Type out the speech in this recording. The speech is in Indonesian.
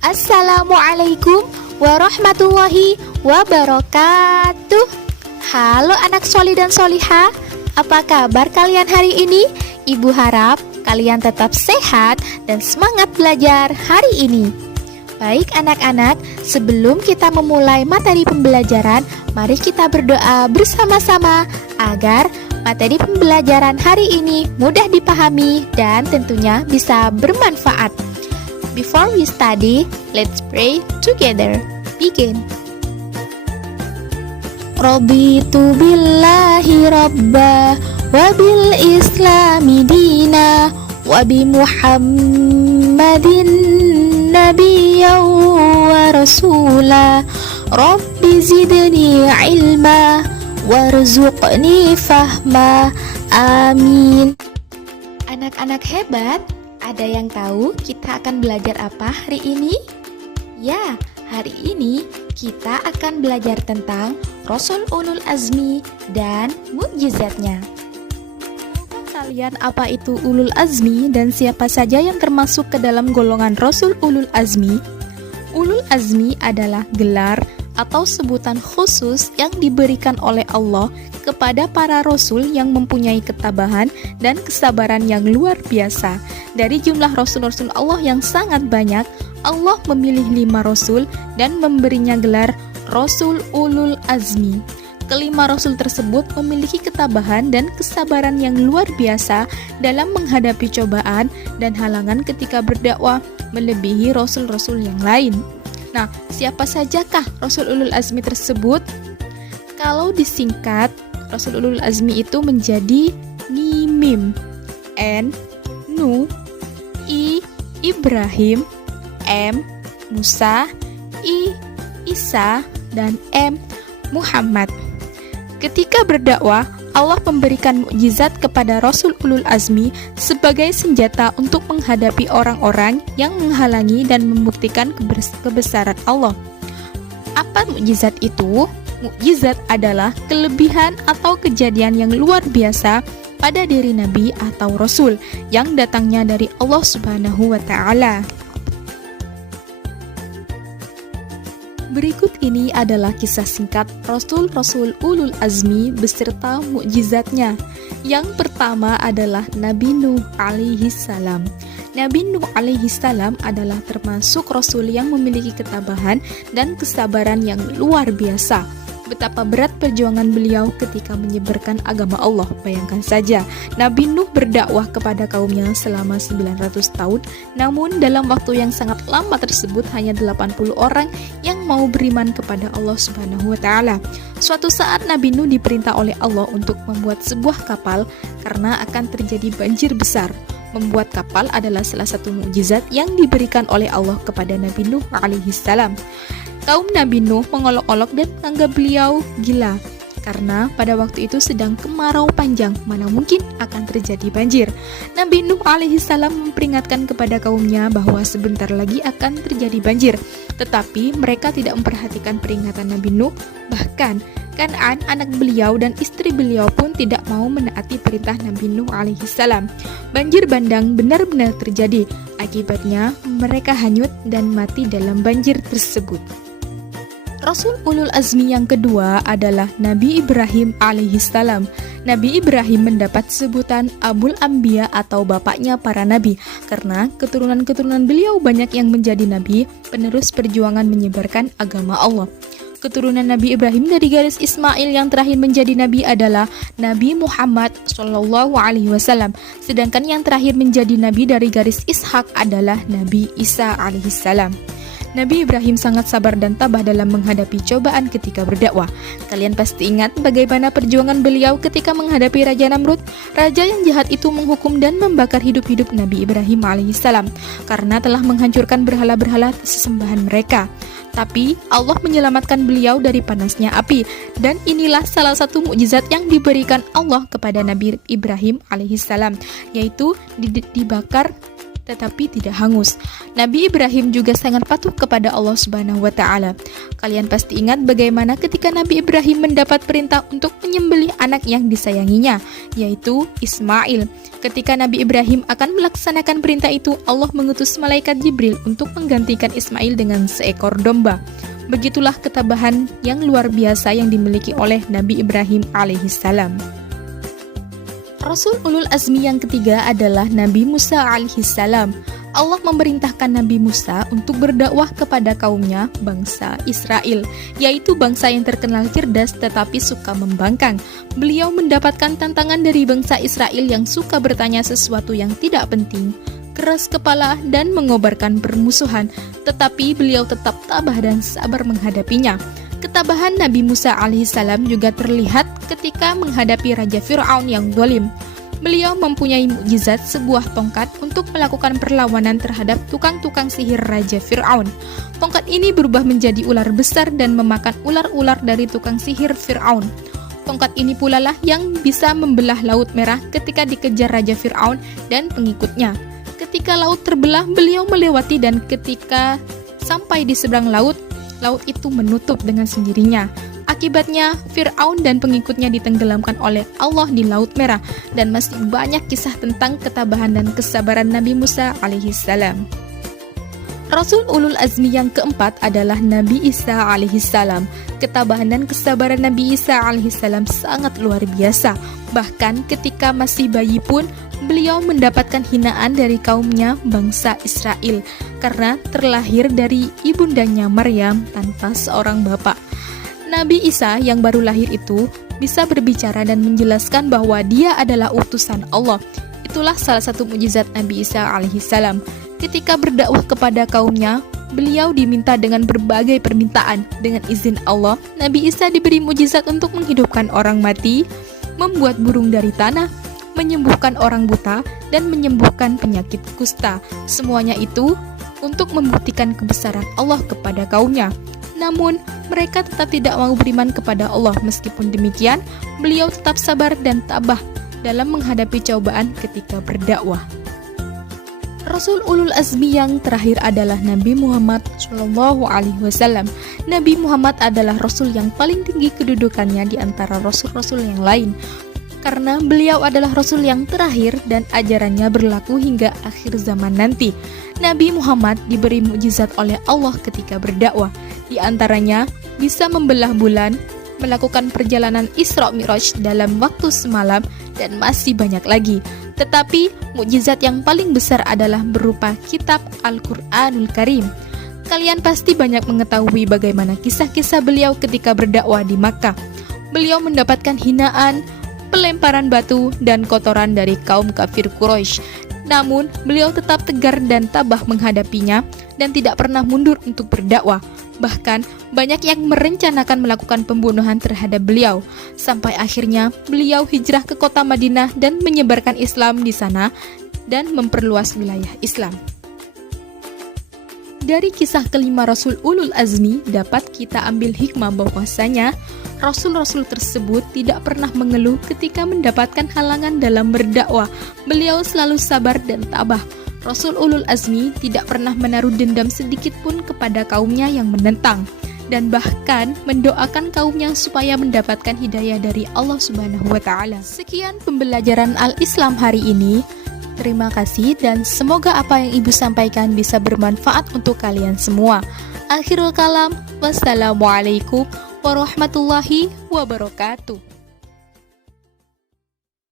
Assalamualaikum warahmatullahi wabarakatuh. Halo anak soli dan soliha, apa kabar kalian hari ini? Ibu harap kalian tetap sehat dan semangat belajar hari ini. Baik anak-anak, sebelum kita memulai materi pembelajaran, mari kita berdoa bersama-sama agar materi pembelajaran hari ini mudah dipahami dan tentunya bisa bermanfaat. Before we study, let's pray together. Begin. Raditu billahi rabba wa bil islami dina wa bi muhammadin nabiyyan wa rasula. Rabbi zidni ilma warzuqni fahma. Amin. Anak-anak hebat, ada yang tahu kita akan belajar apa hari ini? Ya, hari ini kita akan belajar tentang Rasul Ulul Azmi dan mukjizatnya. Tahukah kalian apa itu Ulul Azmi dan siapa saja yang termasuk ke dalam golongan Rasul Ulul Azmi? Ulul Azmi adalah gelar atau sebutan khusus yang diberikan oleh Allah kepada para rasul yang mempunyai ketabahan dan kesabaran yang luar biasa. Dari jumlah rasul-rasul Allah yang sangat banyak, Allah memilih 5 rasul dan memberinya gelar Rasul Ulul Azmi. Kelima rasul tersebut memiliki ketabahan dan kesabaran yang luar biasa dalam menghadapi cobaan dan halangan ketika berdakwah, melebihi rasul-rasul yang lain. Nah, siapa sajakah Rasul Ulul Azmi tersebut? Kalau disingkat, Rasul Ulul Azmi itu menjadi Mim, N, Nu, I, Ibrahim, M, Musa, I, Isa, dan M, Muhammad. Ketika berdakwah, Allah memberikan mukjizat kepada Rasul Ulul Azmi sebagai senjata untuk menghadapi orang-orang yang menghalangi dan membuktikan kebesaran Allah. Apa mukjizat itu? Mukjizat adalah kelebihan atau kejadian yang luar biasa pada diri Nabi atau Rasul yang datangnya dari Allah Subhanahu wa Ta'ala. Berikut ini adalah kisah singkat Rasul-Rasul Ulul Azmi beserta mukjizatnya. Yang pertama adalah Nabi Nuh alaihi salam. Nabi Nuh alaihi salam adalah termasuk Rasul yang memiliki ketabahan dan kesabaran yang luar biasa. Betapa berat perjuangan beliau ketika menyebarkan agama Allah. Bayangkan saja, Nabi Nuh berdakwah kepada kaumnya selama 900 tahun, namun dalam waktu yang sangat lama tersebut hanya 80 orang yang mau beriman kepada Allah Subhanahu wa Ta'ala. Suatu saat Nabi Nuh diperintah oleh Allah untuk membuat sebuah kapal karena akan terjadi banjir besar. Membuat kapal adalah salah satu mukjizat yang diberikan oleh Allah kepada Nabi Nuh alaihi salam. Kaum Nabi Nuh mengolok-olok dan menganggap beliau gila karena pada waktu itu sedang kemarau panjang, mana mungkin akan terjadi banjir. Nabi Nuh alaihi salam memperingatkan kepada kaumnya bahwa sebentar lagi akan terjadi banjir, tetapi mereka tidak memperhatikan peringatan Nabi Nuh. Bahkan Kan'an, anak beliau dan istri beliau pun tidak mau menaati perintah Nabi Nuh alaihi salam. Banjir bandang benar-benar terjadi. Akibatnya mereka hanyut dan mati dalam banjir tersebut. Rasul Ulul Azmi yang kedua adalah Nabi Ibrahim alaihi salam. Nabi Ibrahim mendapat sebutan Abul Anbiya atau bapaknya para nabi karena keturunan-keturunan beliau banyak yang menjadi nabi, penerus perjuangan menyebarkan agama Allah. Keturunan Nabi Ibrahim dari garis Ismail yang terakhir menjadi nabi adalah Nabi Muhammad Shallallahu alaihi wasallam. Sedangkan yang terakhir menjadi nabi dari garis Ishak adalah Nabi Isa alaihi salam. Nabi Ibrahim sangat sabar dan tabah dalam menghadapi cobaan ketika berdakwah. Kalian pasti ingat bagaimana perjuangan beliau ketika menghadapi Raja Namrud. Raja yang jahat itu menghukum dan membakar hidup-hidup Nabi Ibrahim alaihissalam karena telah menghancurkan berhala-berhala sesembahan mereka. Tapi Allah menyelamatkan beliau dari panasnya api. Dan inilah salah satu mukjizat yang diberikan Allah kepada Nabi Ibrahim alaihissalam, yaitu dibakar tetapi tidak hangus. Nabi Ibrahim juga sangat patuh kepada Allah Subhanahu wa taala. Kalian pasti ingat bagaimana ketika Nabi Ibrahim mendapat perintah untuk menyembelih anak yang disayanginya, yaitu Ismail. Ketika Nabi Ibrahim akan melaksanakan perintah itu, Allah mengutus malaikat Jibril untuk menggantikan Ismail dengan seekor domba. Begitulah ketabahan yang luar biasa yang dimiliki oleh Nabi Ibrahim alaihissalam. Rasul ulul azmi yang ketiga adalah Nabi Musa alaihissalam. Allah memerintahkan Nabi Musa untuk berdakwah kepada kaumnya, bangsa Israel, yaitu bangsa yang terkenal cerdas tetapi suka membangkang. Beliau mendapatkan tantangan dari bangsa Israel yang suka bertanya sesuatu yang tidak penting, keras kepala, dan mengobarkan permusuhan, tetapi beliau tetap tabah dan sabar menghadapinya. Ketabahan Nabi Musa alaihissalam juga terlihat ketika menghadapi Raja Fir'aun yang zalim. Beliau mempunyai mukjizat sebuah tongkat untuk melakukan perlawanan terhadap tukang-tukang sihir Raja Fir'aun. Tongkat ini berubah menjadi ular besar dan memakan ular-ular dari tukang sihir Fir'aun. Tongkat ini pula lah yang bisa membelah Laut Merah ketika dikejar Raja Fir'aun dan pengikutnya. Ketika laut terbelah, beliau melewati, dan ketika sampai di seberang laut itu menutup dengan sendirinya. Akibatnya, Fir'aun dan pengikutnya ditenggelamkan oleh Allah di Laut Merah, dan masih banyak kisah tentang ketabahan dan kesabaran Nabi Musa alaihissalam. Rasul ulul azmi yang keempat adalah Nabi Isa alaihissalam. Ketabahan dan kesabaran Nabi Isa alaihissalam sangat luar biasa. Bahkan ketika masih bayi pun, beliau mendapatkan hinaan dari kaumnya bangsa Israel karena terlahir dari ibundanya Maryam tanpa seorang bapak. Nabi Isa yang baru lahir itu bisa berbicara dan menjelaskan bahwa dia adalah utusan Allah. Itulah salah satu mukjizat Nabi Isa alaihissalam. Ketika berdakwah kepada kaumnya, beliau diminta dengan berbagai permintaan. Dengan izin Allah, Nabi Isa diberi mukjizat untuk menghidupkan orang mati, membuat burung dari tanah, menyembuhkan orang buta, dan menyembuhkan penyakit kusta. Semuanya itu untuk membuktikan kebesaran Allah kepada kaumnya. Namun, mereka tetap tidak mau beriman kepada Allah. Meskipun demikian, beliau tetap sabar dan tabah dalam menghadapi cobaan ketika berdakwah. Rasul ulul azmi yang terakhir adalah Nabi Muhammad SAW. Nabi Muhammad adalah Rasul yang paling tinggi kedudukannya di antara Rasul-Rasul yang lain, karena beliau adalah Rasul yang terakhir dan ajarannya berlaku hingga akhir zaman nanti. Nabi Muhammad diberi mukjizat oleh Allah ketika berdakwah. Di antaranya bisa membelah bulan, melakukan perjalanan Isra Mi'raj dalam waktu semalam, dan masih banyak lagi. Tetapi mukjizat yang paling besar adalah berupa kitab Al-Qur'anul Karim. Kalian pasti banyak mengetahui bagaimana kisah-kisah beliau ketika berdakwah di Makkah. Beliau mendapatkan hinaan, pelemparan batu, dan kotoran dari kaum kafir Quraisy. Namun, beliau tetap tegar dan tabah menghadapinya dan tidak pernah mundur untuk berdakwah. Bahkan, banyak yang merencanakan melakukan pembunuhan terhadap beliau. Sampai akhirnya, beliau hijrah ke kota Madinah dan menyebarkan Islam di sana dan memperluas wilayah Islam. Dari kisah kelima Rasul ulul azmi, dapat kita ambil hikmah bahwasanya Rasul-Rasul tersebut tidak pernah mengeluh ketika mendapatkan halangan dalam berdakwah. Beliau selalu sabar dan tabah. Rasul ulul azmi tidak pernah menaruh dendam sedikit pun kepada kaumnya yang menentang, dan bahkan mendoakan kaumnya supaya mendapatkan hidayah dari Allah Subhanahu wa taala. Sekian pembelajaran Al-Islam hari ini. Terima kasih dan semoga apa yang Ibu sampaikan bisa bermanfaat untuk kalian semua. Akhirul kalam, wassalamualaikum warahmatullahi wabarakatuh.